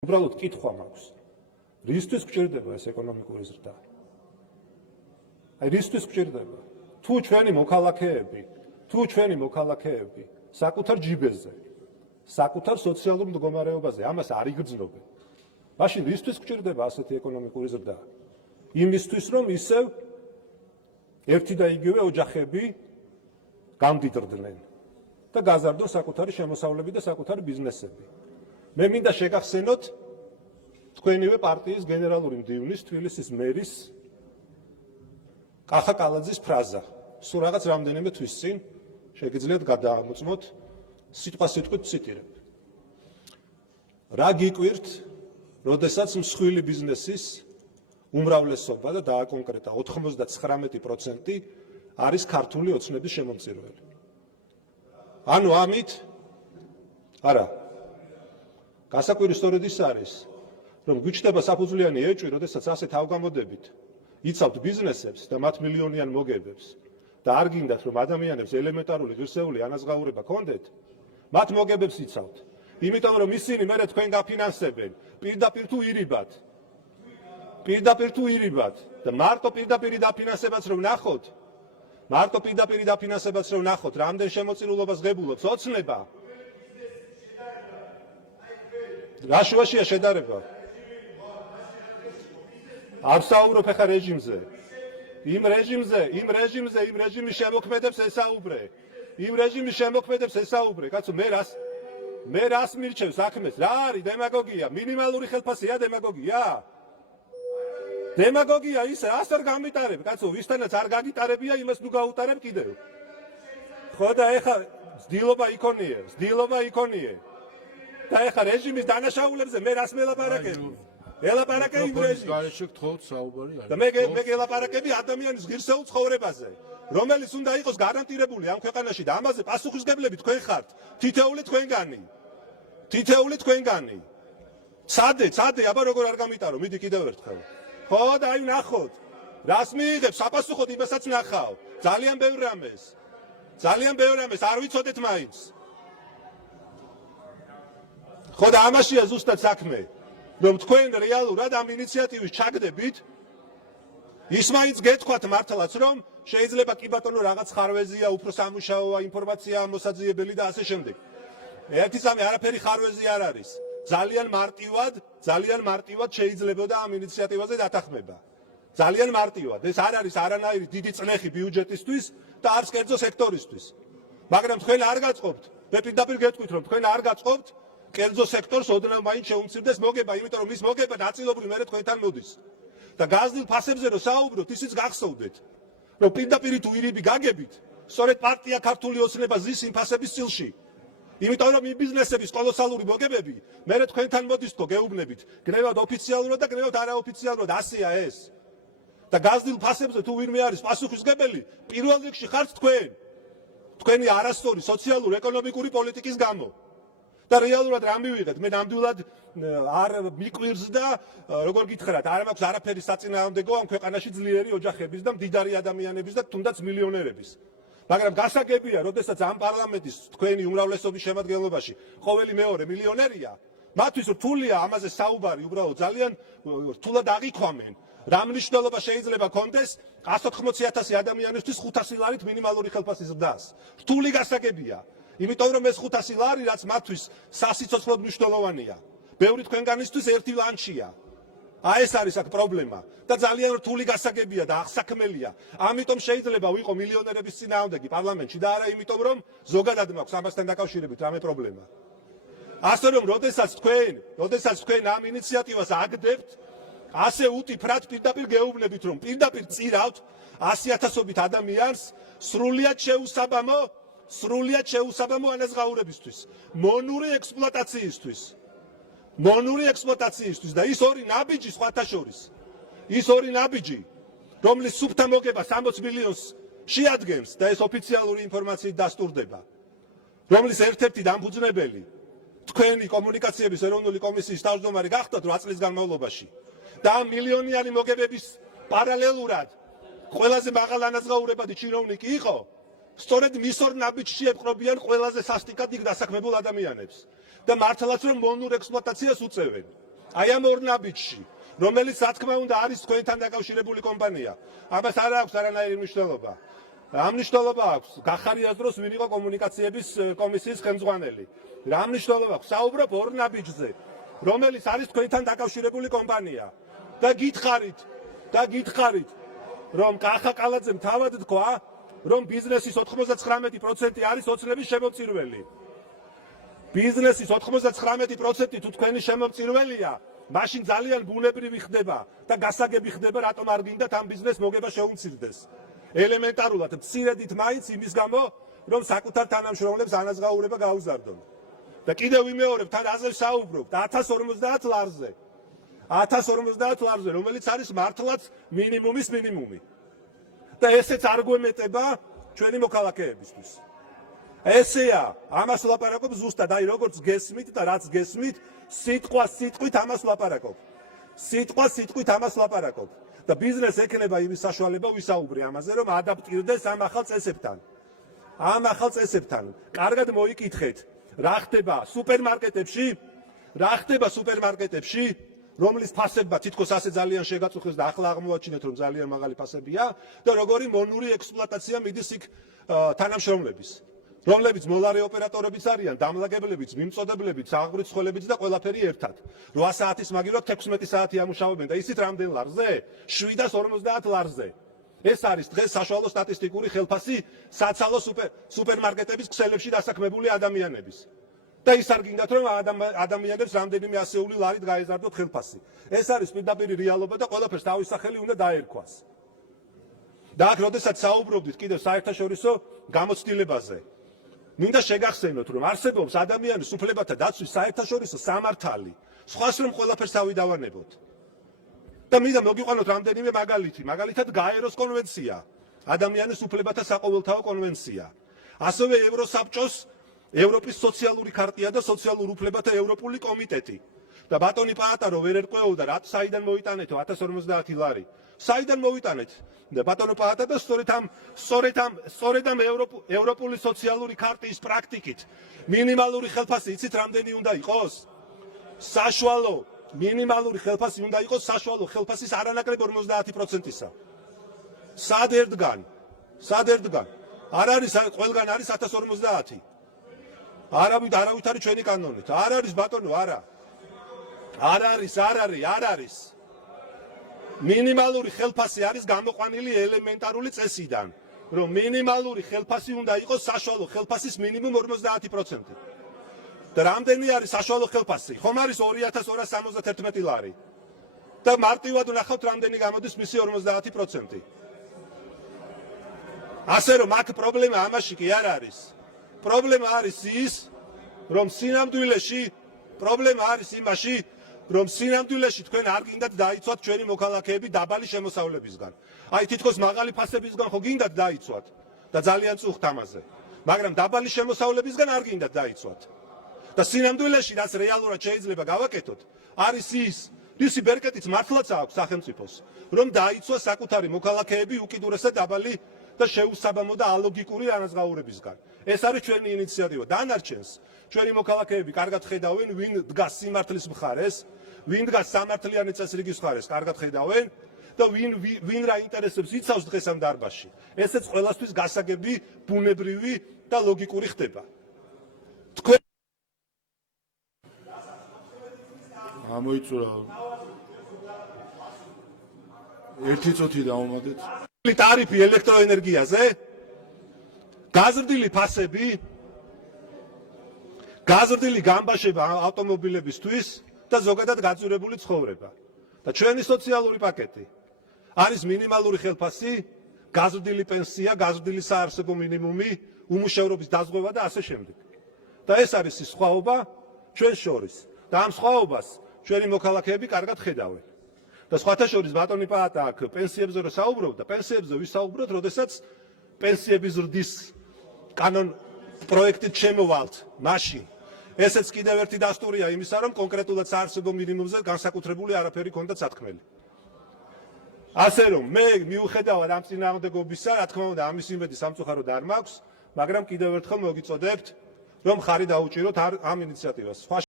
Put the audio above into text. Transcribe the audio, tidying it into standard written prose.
უბრალოდ კითხვა მაქვს. რისთვის გჭირდება ეს ეკონომიკური ზრდა? აი რისთვის გჭირდება? თუ ჩვენი მოქალაქეები საკუთარ ჯიბეზე, საკუთარ სოციალურ მდგომარეობაზე ამას არ იგრძნობენ. მაშინ რისთვის გჭირდება ასეთი ეკონომიკური ზრდა? იმისთვის, რომ ისევ ერთი და იგივე ოჯახები გამდიდრდნენ და გაზარდონ საკუთარი შემოსავლები და საკუთარი ბიზნესები. მე მინდა შეგახსენოთ თქვენივე პარტიის გენერალური მდივნის თბილისის მერის კახა კალაძის ფრაზა. სულ რაღაც რამდენიმე თვის წინ შეგიძლიათ გადაამოწმოთ, სიტყვასიტყვით ციტირებ. რა გიკვირთ, როდესაც მსხვილი ბიზნესის უმრავლესობა და დააკონკრეტა 99% არის ქართული ოცნების შემომწირველი. ანუ ამით არა. გასაკვირი სწორედ ის არის, რომ გვიჩნდება საფუძვლიანი ეჭვი, როდესაც ასე თავგამოდებით იცავთ ბიზნესებს და მათ მილიონიან მოგებებს და არ გინდათ, რომ ადამიანებს ელემენტარული ღირსეული ანაზღაურება კონდეთ, მათ მოგებებს იცავთ. იმიტომ რომ ისინი მერე თქვენ გაფინანსებენ პირდაპირ თუ ირიბად და მარტო პირდაპირ დაფინანსებაც რომ ნახოთ, რამდენ შემოწირულობას ღებულობს ოცნება. რა შუაშია შედარება? არ საუბრობ ახლა რეჟიმზე. იმ რეჟიმის შემოქმედებს ესაუბრე. კაცო, მე რას მირჩევ საქმეს? რა არის დემაგოგია? მინიმალური ხელფასია დემაგოგია? დემაგოგია ის რას არ გამიტარებ? კაცო, ვისთანაც არ გაგიტარებია, იმას ნუ გაუტარებ კიდევ. ხო და ეხლა ძდილობა იქონიე. და ეხლა რეჟიმის დანაშაულებზე მე რას მელაპარაკები? ელაპარაკე იმ რეჟიმს. და მე გელაპარაკები ადამიანის ღირსეულ ცხოვრებაზე, რომელიც უნდა იყოს გარანტირებული ამ ქვეყანაში და ამაზე პასუხისმგებლები თქვენ ხართ, თითოეული თქვენგანი. ცადე, აბა როგორ არ გამიტარო, მიდი კიდევ ერთხელ. ხო და აი ნახოთ, რას მიიღებ, საპასუხოდ იმასაც ნახავ. ძალიან ბევრ რამეს, არ ვიცოდეთ მაინც. ხო და ამაშია ზუსტად საქმე, რომ თქვენ რეალურად ამ ინიციატივის ჩაგდებით, ის მაინც გეთქვათ მართლაც, რომ შეიძლება კი ბატონო რაღაც ხარვეზია, უფრო სამუშაოა, ინფორმაცია მოსაძიებელი და ასე შემდეგ. ერთისამე არაფერი ხარვეზი არ არის. ძალიან მარტივად შეიძლებოდა ამ ინიციატივაზე დათანხმება. ძალიან მარტივად. ეს არ არის არანაირი დიდი წნეხი ბიუჯეტისთვის და არც კერძო სექტორისთვის. მაგრამ თქვენ არ გაწყობთ, მე პირდაპირ გეტყვით, რომ თქვენ არ გაწყობთ კერძო სექტორს ოდნავ მაინც შეუმცირდეს მოგება, იმიტომ რომ ის მოგება ნაწილობრივ მერე თქვენთან მოდის. და გაზრდილ ფასებზე რო საუბრობთ, ისიც გახსოვდეთ, რომ პირდაპირ თუ ირიბი გაგებით, სწორედ პარტია ქართული ოცნება ზის იმ ფასების წილში. იმიტომ რომ იმ ბიზნესების კოლოსალური მოგებები მერე თქვენთან მოდის თქო გეუბნებით, გნევად ოფიციალურად და გნევად არაოფიციალურად, ასეა ეს. და გაზრდილ ფასებზე თუ ვინმე არის პასუხისმგებელი, პირველ რიგში ხართ თქვენ. თქვენი არასწორი სოციალურ-ეკონომიკური პოლიტიკის გამო. და რეალურად რა მივიღეთ? მე ნამდვილად არ მიკვირს და როგორ გითხრათ, არ მაქვს არაფერი საწინააღმდეგო ამ ქვეყანაში ძლიერი ოჯახების და მდიდარი ადამიანების და თუნდაც მილიონერების. მაგრამ გასაგებია, როდესაც ამ პარლამენტის თქვენი უმრავლესობის შემადგენლობაში ყოველი მეორე მილიონერია, მათთვის რთულია ამაზე საუბარი, უბრალოდ ძალიან რთულად აღიქვამენ. რა მნიშვნელობა შეიძლება კონდეს 180,000 ადამიანისთვის 500 ლარით მინიმალური ხელფასის ზრდას? რთული გასაგებია. იმიტომ რომ ეს 500 ლარი, რაც მათთვის სასიცოცხლოდ მნიშვნელოვანია, ბევრი თქვენგანისთვის ერთი ლანჩია. ეს არის აქ პრობლემა და ძალიან რთული გასაგებია და აღსაქმელია. ამიტომ შეიძლება ვიყო მილიონერების წინააღმდეგი პარლამენტში და არა იმიტომ რომ ზოგადად მაქვს ამასთან დაკავშირებით რამე პრობლემა. ასე რომ როდესაც თქვენ ამ ინიციატივას აგდებთ, ასე უტიფრად პირდაპირ გეუბნებით, რომ პირდაპირ წირავთ 100,000-ობით ადამიანს სრულიად შეუსაბამო ანაზღაურებისთვის, მონური ექსპლუატაციისთვის და ის ორი ნაბიჯი სხვათა შორის, რომლის სუფთა მოგება 60 მილიონს შეადგენს და ეს ოფიციალური ინფორმაციით დასტურდება, რომლის ერთ-ერთი დამფუძნებელი თქვენი კომუნიკაციების ეროვნული კომისიის თავმჯდომარე გახდათ 8 წლის განმავლობაში და ამ მილიონიანი მოგებების პარალელურად ყველაზე მაღალ ანაზღაურებადი ჩინოვნიკი იყო, სწორედ მის ორ ნაბიჯში ეპყრობიან ყველაზე სასტიკად იქ დასაქმებულ ადამიანებს და მართლაც რომ მონურ ექსპლუატაციას უწევენ. აი ამ ორ ნაბიჯში, რომელიც რა თქმა უნდა არის თქვენთან დაკავშირებული კომპანია. ამას არ აქვს არანაირი მნიშვნელობა. რა მნიშვნელობა აქვს გახარიას დროს ვინ იყო კომუნიკაციების კომისიის ხელმძღვანელი? რა მნიშვნელობა აქვს? საუბრობ ორ ნაბიჯზე, რომელიც არის თქვენთან დაკავშირებული კომპანია. და გითხარით, რომ კახა კალაძემ თავად თქვა, რომ ბიზნესის 99% არის ოცნების შემომწირველი. ბიზნესის 99% თუ თქვენი შემომწირველია, მაშინ ძალიან ბუნებრივი ხდება და გასაგები ხდება, რატომ არ გინდათ ამ ბიზნეს მოგება შეუმცირდეს. ელემენტარულად მცირედით მაინც იმის გამო, რომ საკუთარ თანამშრომლებს ანაზღაურება გაუზარდონ. და კიდევ ვიმეორებ, თან აზე საუბრობთ 1050 ლარზე. 1050 ლარზე, რომელიც არის მართლაც მინიმუმის მინიმუმი. და ესეც არ გვემეტება ჩვენი მოქალაქეებისთვის. ესეა, ამას ვლაპარაკობ ზუსტად, აი როგორც გესმით და რაც გესმით, სიტყვა სიტყვით ამას ვლაპარაკობ. სიტყვა სიტყვით ამას ვლაპარაკობ. და ბიზნეს ექნება იმის საშუალება ვისაუბრე ამაზე, რომ ადაპტირდეს ამ ახალ წესებთან. ამ ახალ წესებთან. კარგად მოიკითხეთ, რა ხდება სუპერმარკეტებში? რა ხდება სუპერმარკეტებში? რომლის ფასებმა თითქოს ასე ძალიან შეგაწუხეს და ახლა აღმოაჩინეთ, რომ ძალიან მაღალი ფასებია და როგორი მონური ექსპლუატაცია მიდის იქ თანამშრომლების, რომლებიც მოლარე ოპერატორებიც არიან, დამლაგებლებიც, მიმწოდებლებიც, აღბრიცხველებიც და ყველაფერი ერთად. 8 საათის მაგივრად 16 საათი ამუშავებენ და ისიც რამდენ ლარზე? 750 ლარზე. ეს არის დღეს საშუალო სტატისტიკური ხელფასი საცალო სუპერმარკეტების ქსელებში დასაქმებული ადამიანების. და ის არ გინდათ, რომ ადამიანებს რამდენიმე ასეული ლარით გაეზარდოთ ხელფასი. ეს არის პირდაპირი რეალობა და ყველაფერს თავის სახელი უნდა დაერქვას. და აქ როდესაც საუბრობდით კიდევ საერთაშორისო გამოცდილებაზე, მინდა შეგახსენოთ, რომ არსებობს ადამიანის უფლებათა დაცვის საერთაშორისო სამართალი, სხვას რომ ყველაფერს თავი დავანებოთ. და მინდა მოგიყვანოთ რამდენიმე მაგალითი, მაგალითად გაეროს კონვენცია, ადამიანის უფლებათა საყოველთაო კონვენცია, ასევე ევროსაბჭოს ევროპის სოციალური ქარტია და სოციალურ უფლებათა ევროპული კომიტეტი. და ბატონი პაატარო ვერ ერკვეოდა, რა საიდან მოიტანეთო 1050 ლარი. საიდან მოვიტანეთ? და ბატონო პაატარო სწორედ ამ ევროპული სოციალური ქარტიის პრაქტიკით მინიმალური ხელფასი იცით რამდენი უნდა იყოს? საშუალო მინიმალური ხელფასი უნდა იყოს საშუალო ხელფასის არანაკლებ 50%-ისა. სად ერთგან? არ არის, ყველგან არის 1050. არავით არის ჩვენი კანონით. არ არის ბატონო, არა. არ არის. მინიმალური ხელფასი არის გამოყვანილი ელემენტარული წესიდან, რომ მინიმალური ხელფასი უნდა იყოს საშუალო ხელფასის მინიმუმ 50%. და რამდენი არის საშუალო ხელფასი? ხომ არის 2271 ლარი. და მარტივად ვნახავთ რამდენი გამოდის მისი 50%. ასე რომ აქ პრობლემა ამაში კი არ არის. პრობლემა არის ის, რომ სინამდვილეში თქვენ არ გინდათ დაიცვათ ჩვენი მოქალაქეები დაბალი შემოსავლებისგან. აი თითქოს მაღალი ფასებისგან ხო გინდათ დაიცვათ და ძალიან წუხთ ამაზე. მაგრამ დაბალი შემოსავლებისგან არ გინდათ დაიცვათ. და სინამდვილეში რაც რეალურად შეიძლება გავაკეთოთ, არის ის, რისი ბერკეტიც მართლაც აქვს სახელმწიფოს, რომ დაიცვას საკუთარი მოქალაქეები უკიდურესად დაბალი და შეუსაბამო და ალოგიკური ანაზღაურებისგან. ეს არის ჩვენი ინიციატივა. დანარჩენს ჩვენი მოქალაქეები კარგად ხედავენ, ვინ დგას სიმართლის მხარეს, ვინ დგას სამართლიანი წესრიგის მხარეს, კარგად ხედავენ და ვინ რა ინტერესებს იცავს დღეს ამ დარბაზში. ესეც ყველასთვის გასაგები, ბუნებრივი და ლოგიკური ხდება. თქვენ ამოიწურა ერთი წუთი დავუმატეთ. ტარიფი ელექტროენერგიაზე, გაზრდილი ფასები, გაზრდილი გამბაშება ავტომობილებისთვის და ზოგადად გაძვირებული ცხოვრება. და ჩვენი სოციალური პაკეტი არის მინიმალური ხელფასი, გაზრდილი პენსია, გაზრდილი საარსებო მინიმუმი, უმუშევრობის დაზღვევა და ასე შემდეგ. და ეს არის ის სხვაობა ჩვენს შორის. და ამ სხვაობას ჩვენი მოქალაქეები კარგად ხედავენ. და სხვათა შორის ბატონი პაატა აქ პენსიებზე რო საუბრობდა, პენსიებზე ვისაუბროთ, როდესაც პენსიების ზრდის კანონ პროექტით შემოვალთ, მაშინ ესეც კიდევ ერთი დასტურია იმისა, რომ კონკრეტულად საარსებო მინიმუმზე განსაკუთრებული არაფერი ქონდა სათქმელი. ასე რომ მე მიუხედავად ამ წინააღმდეგობისა, რა თქმა უნდა, ამის იმედი სამწუხაროდ არ მაქვს, მაგრამ კიდევ ერთხელ მოგიწოდებთ, რომ ხარი დაუჭიროთ ამ ინიციატივას.